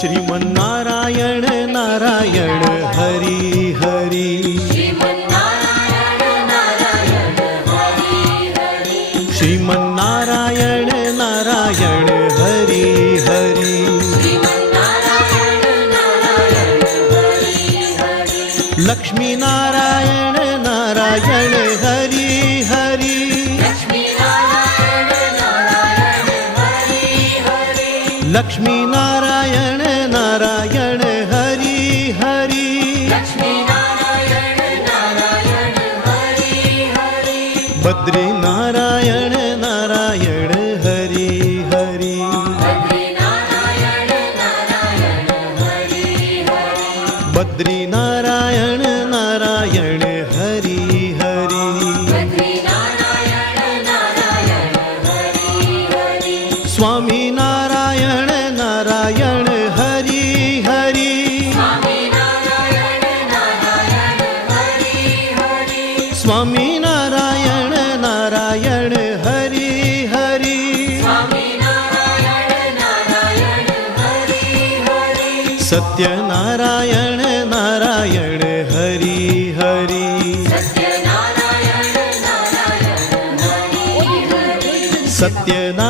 Sriman Narayana Narayan Hari Hari Sriman Narayana Narayan Hari Hari Sriman Narayana Narayan Hari Hari Sriman Narayana Narayan Hari Hari Lakshmi Narayan Narayan Hari Hari Laxminarayan Narayan Hari Hari Lakshmi Narayan Narayan Hari Hari Laxminarayan Narayan Hari Hari Badri Narayan Narayan Hari Hari Badrinarayan Narayan Hari Hari Badri Narayan Narayan Hari Hari Badrinarayan Narayan Hari Hari Swami Narayan Narayan Hari Hari Swaminarayan Narayan Hari Hari Swami Narayan Narayan Hari Hari Swaminarayan Narayan Hari Hari Satyanarayan Narayan Hari Hari Satyanarayan Narayan Hari Hari Satyanarayan